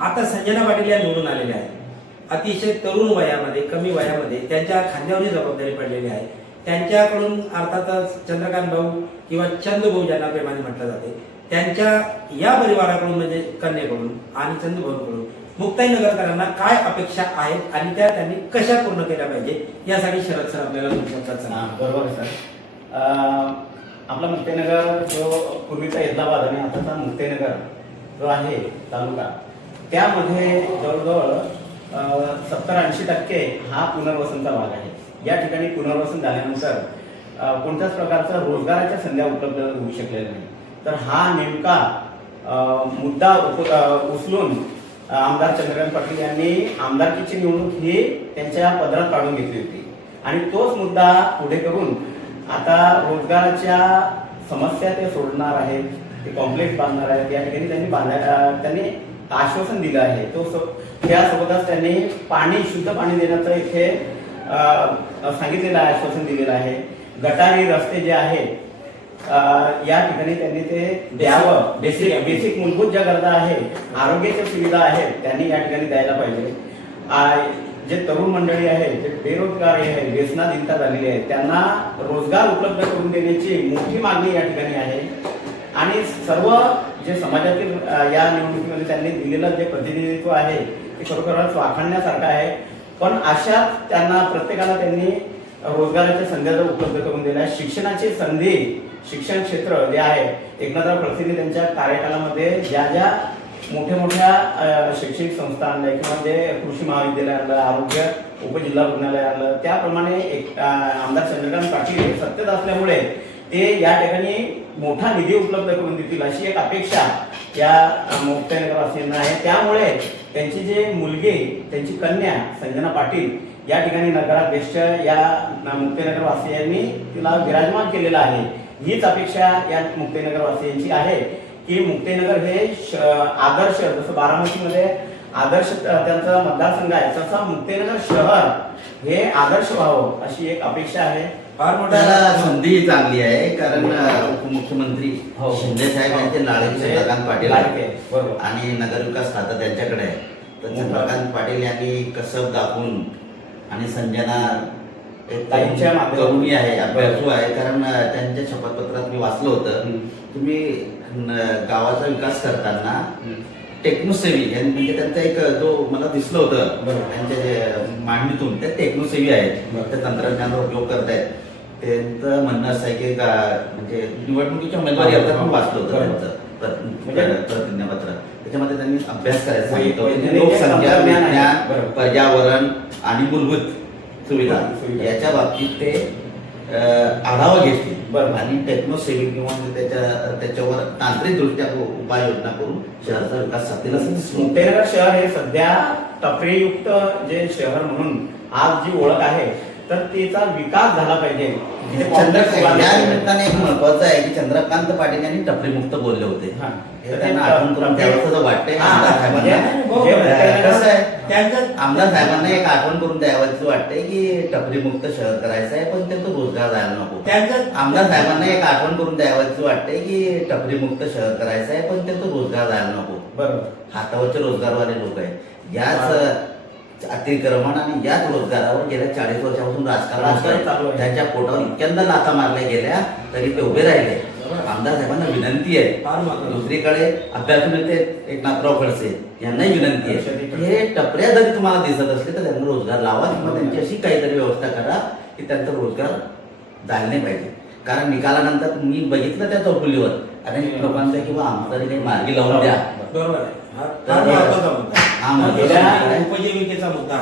आता संजना पाटील या निवडून आलेल्या आहेत. अतिशय तरुण वयामध्ये, कमी वयामध्ये त्यांच्या खांद्यावर जबाबदारी पडलेली आहे. त्यांच्याकडून अर्थातच चंद्रकांत भाऊ किंवा चंदूभाऊ ज्यांना प्रेमाने म्हटलं जाते, त्यांच्या या परिवाराकडून म्हणजे कन्येकडून आणि चंदूभाऊकडून मुक्ताईनगरकरांना काय अपेक्षा आहेत आणि त्या त्यांनी कशा पूर्ण केल्या पाहिजे यासाठी शरद सर आपल्याला तुमच्या बरोबर आहे सर. आपला मुक्ताईनगर जो पूर्वीचा हैदराबाद आणि आताचा मुक्ताईनगर जो आहे तालुका, त्यामध्ये जवळजवळ 70-80% हा पुनर्वसनचा भाग आहे. या ठिकाणी पुनर्वसन झाल्यानंतर कोणत्याच प्रकारचा रोजगाराच्या संध्या उपलब्ध होऊ शकलेल्या नाही. तर हा नेमका मुद्दा उचलून आमदार चंद्रकांत पाटील यांनी आमदारकीची निवडणूक ही त्यांच्या पदरात काढून घेतली होती आणि तोच मुद्दा पुढे करून आता रोजगाराच्या समस्या ते सोडणार आहेत, ते कॉम्प्लेक्स बांधणार आहेत. या ठिकाणी त्यांनी आश्वासन दिलं आहे. त्यासोबतच त्यांनी शुद्ध पाणी देण्याचं इथे सांगितलेलं आहे, आश्वासन दिलेलं आहे. गटारी रस्ते जे आहेत या ठिकाणी त्यांनी ते द्यावं. बेसिक मूलभूत ज्या गरजा आहेत, आरोग्याच्या सुविधा आहेत, त्यांनी या ठिकाणी द्यायला पाहिजे. जे तरुण मंडळी आहेत, जे बेरोजगार आहे, व्यसनाधीनता झालेली आहे, त्यांना रोजगार उपलब्ध करून देण्याची मोठी मागणी या ठिकाणी आहे. आणि सर्व जे समाजातील या निवडणुकीमध्ये त्यांनी दिलेलं जे प्रतिनिधित्व आहे ते खरोखरच वाखाणण्यासारखं आहे. पण अशा त्यांना प्रत्येकाला त्यांनी रोजगाराच्या संधी उपलब्ध करून दिल्या. शिक्षणाची संधी, शिक्षण क्षेत्र जे आहे, एकनाथराव खडसेंनी त्यांच्या कार्यकालामध्ये ज्या मोठ्या शैक्षणिक संस्था आणल्या किंवा जे कृषी महाविद्यालय आणलं, आरोग्य उपजिल्हा रुग्णालय आणलं, त्याप्रमाणे आमदार चंद्रकांत पाटील हे सत्तेत असल्यामुळे ते या ठिकाणी मोठा निधी उपलब्ध करून देतील अशी एक अपेक्षा या मुक्ताईनगरवासियांना आहे. त्यामुळे त्यांची जे मुलगी, त्यांची कन्या संजना पाटील या ठिकाणी नगराध्यक्ष या मुक्ताईनगरवासियांनी तिला विराजमान केलेला आहे. हीच अपेक्षा या मुक्ताईनगरवासियांची आहे की मुक्ताईनगर हे आदर्श, जसं बारामतीमध्ये आदर्श त्यांचा मतदारसंघ आहे, तसा मुक्ताईनगर शहर हे आदर्श व्हावं अशी एक अपेक्षा आहे. फार मोठ्या संधी चांगली आहे, कारण उपमुख्यमंत्री शिंदे साहेब यांचे लाडके चंद्रकांत पाटील आणि नगरविकास खातं त्यांच्याकडे आहे. तर चंद्रकांत पाटील यांनी कसब दाखवून आणि संजना तरुणी आहे, अभ्यासू आहे, कारण त्यांच्या शपथपत्रात मी वाचलं होतं, तुम्ही गावाचा विकास करताना टेक्नोसेवी म्हणजे त्यांचा एक जो मला दिसलं होतं त्यांच्या जे मांडणीतून, ते टेक्नोसेवी आहेत, ते तंत्रज्ञानाचा उपयोग करतायत. त्यांचं म्हणणं असं आहे की म्हणजे निवडणुकीच्या उमेदवारी अर्जात पण वाचलं होतं त्यांचं प्रतिज्ञापत्र. त्याच्यामध्ये त्यांनी अभ्यास करायचा सांगितलं, लोकसंख्या, विज्ञान, पर्यावरण आणि मूलभूत सुविधा याच्या बाबतीत ते आढावा घेतली आणि टेक्नोसेवी किंवा त्याच्यावर तांत्रिक दृष्ट्या उपाययोजना करून शहराचा विकास साधेल असं दिसलं. मुक्ताईनगर शहर हे सध्या टपरीयुक्त जे शहर म्हणून आज जी ओळख आहे, तर त्याचा विकास झाला पाहिजे. या निमित्ताने एक महत्वाचं आहे की चंद्रकांत पाटील यांनी टपरीमुक्त बोलले होते. त्यांना आठवण करून द्यावं वाटतंय. आमदार साहेबांना एक आठवण करून द्यावं वाटतंय की टपरीमुक्त शहर करायचं आहे, पण त्यांचं रोजगार जायला नको. आमदार साहेबांना एक आठवण करून द्यावं वाटतंय की टपरीमुक्त शहर करायचं आहे, पण त्यांचं रोजगार जायला नको. बरोबर, हातावरचे रोजगारवाले लोक आहेत. याच अतिक्रमण आणि याच रोजगारावर गेल्या 40 वर्षापासून राजकारण चालू आहे. त्यांच्या पोटावर इतक्यांदा लाथा मारल्या गेल्या तरी ते उभे राहिले. आमदार साहेबांना विनंती आहे, दुसरीकडे अभ्यासू नेते एकनाथराव खडसे यांनाही विनंती आहे, हे टपऱ्या जरी तुम्हाला दिसत असले तर त्यांना रोजगार लावा किंवा त्यांची अशी काहीतरी व्यवस्था करा की त्यांचा रोजगार जायला नाही पाहिजे. कारण निकालानंतर मी बघितलं त्या चौकुलीवर अनेक लोकांचा किंवा आमचा काही मार्गी लावून द्या. उपजीविकेचा मुद्दा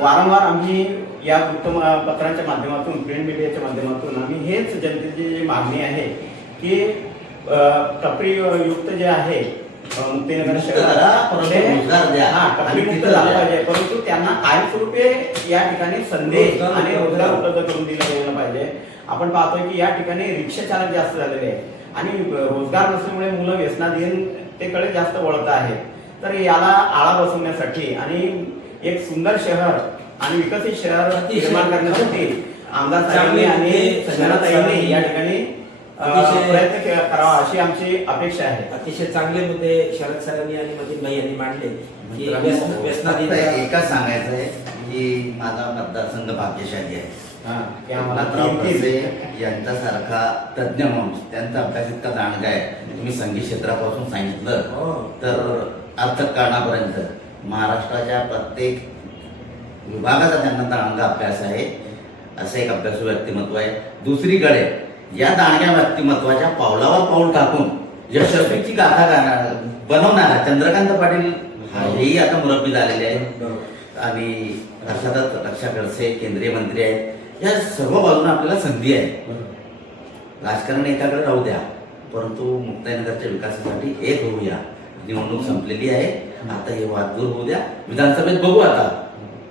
वारंवार आम्ही या वृत्तपत्रांच्या माध्यमातून, प्रिंट मीडियाच्या माध्यमातून आम्ही हेच जनतेची मागणी आहे की टपरीयुक्त जे आहे मुक्ताईनगर शहराला टपरीमुक्त झालं पाहिजे, परंतु त्यांना कायमस्वरूपी या ठिकाणी संधी आणि रोजगार उपलब्ध करून दिला गेला पाहिजे. आपण पाहतोय की या ठिकाणी रिक्षा चालक जास्त झालेले आहेत आणि रोजगार नसल्यामुळे मुलं व्यसनाधीनतेकडे जास्त वळत आहेत. तर याला आळा बसवण्यासाठी आणि एक सुंदर शहर आणि विकसित शहर निर्माण करण्यासाठी आमदार साहेबांनी आणि संजनाताईंनी या ठिकाणी प्रयत्न करावा अशी आमची अपेक्षा आहे. अतिशय चांगले मुद्दे शरद सरांनी आणि मतीन भाई यांनी मांडले की व्यसनाधीन एकच सांगायचं आहे की माझा मतदारसंघ भाग्यशाली आहे. की आम्हाला नाथराव खडसे यांच्यासारखा तज्ज्ञ माणूस, त्यांचा अभ्यास इतका दांडगा आहे. तुम्ही संगीत क्षेत्रापासून सांगितलं हो. तर अर्थकारणापर्यंत महाराष्ट्राच्या प्रत्येक विभागाचा त्यांना दांडगा अभ्यास आहे. असं एक अभ्यासू व्यक्तिमत्व आहे. दुसरीकडे या दांडग्या व्यक्तिमत्वाच्या पावलावर पाऊल टाकून यशस्वीची गाथा बनवणारा चंद्रकांत पाटील हेही आता मुरब्बी झालेले आहेत. आणि अर्थातच रक्षा खडसे केंद्रीय मंत्री आहेत. या सर्व बाजूने आपल्याला संधी आहे. राजकारण एकाकडे राहू द्या, परंतु मुक्ताईनगरच्या विकासासाठी एक होऊया. निवडणूक संपलेली आहे, आता हे वाद दूर होऊ द्या. विधानसभेत बघू आता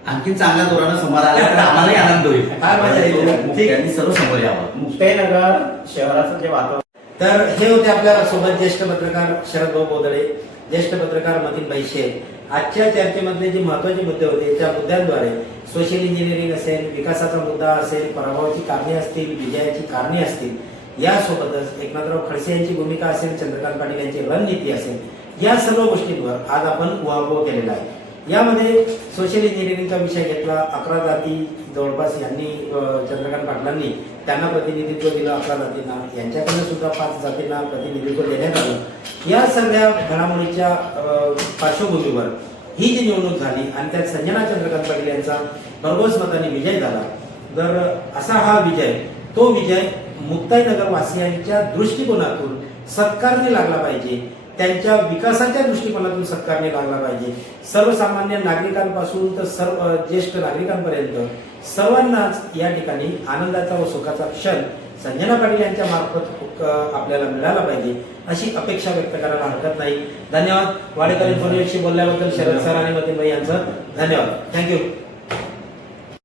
आणखी चांगल्या धोरणानं समोर आल्या तर आम्हालाही आनंद होईल. फार मजा येईल. त्यांनी सर्व समोर यावं. मुक्ताईनगर शहराचं जे वातावरण, तर हे होते आपल्या सोबत ज्येष्ठ पत्रकार शरद भाऊ बोदळे, ज्येष्ठ पत्रकार मतीन भाई शेख. आजच्या चर्चेमधले जे महत्त्वाचे मुद्दे होते त्या मुद्द्यांद्वारे सोशल इंजिनिअरिंग असेल, विकासाचा मुद्दा असेल, पराभवाची कारणे असतील, विजयाची कारणे असतील, यासोबतच एकनाथराव खडसे यांची भूमिका असेल, चंद्रकांत पाटील यांची रणनीती असेल, या सर्व गोष्टींवर आज आपण उहापोह केलेला आहे. यामध्ये सोशल इंजिनिअरिंगचा विषय घेतला. 11 जाती जवळपास यांनी चंद्रकांत पाटलांनी त्यांना प्रतिनिधित्व दिलं. 11 जातींना, यांच्याकडे सुद्धा 5 जातींना प्रतिनिधित्व देण्यात आलं. या सगळ्या घडामोडीच्या पार्श्वभूमीवर ही जी निवडणूक झाली आणि त्यात संजना चंद्रकांत पाटील यांचा भरघोस मताने विजय झाला. तर असा हा विजय, तो विजय मुक्ताईनगर वासियांच्या दृष्टिकोनातून सत्कारने लागला पाहिजे, त्यांच्या विकासाच्या दृष्टिकोनातून सत्कारने लागला पाहिजे. सर्वसामान्य नागरिकांपासून तर सर्व ज्येष्ठ नागरिकांपर्यंत सर्वांनाच या ठिकाणी आनंदाचा व सुखाचा क्षण संजना पाटील यांच्या मार्फत आपल्याला मिळाला पाहिजे अशी अपेक्षा व्यक्त करायला हरकत नाही. धन्यवाद. वाडेकर इन्फॉर्मेशनशी बोलल्याबद्दल शरद सर आणि मतीन भाई यांचं धन्यवाद. थँक्यू.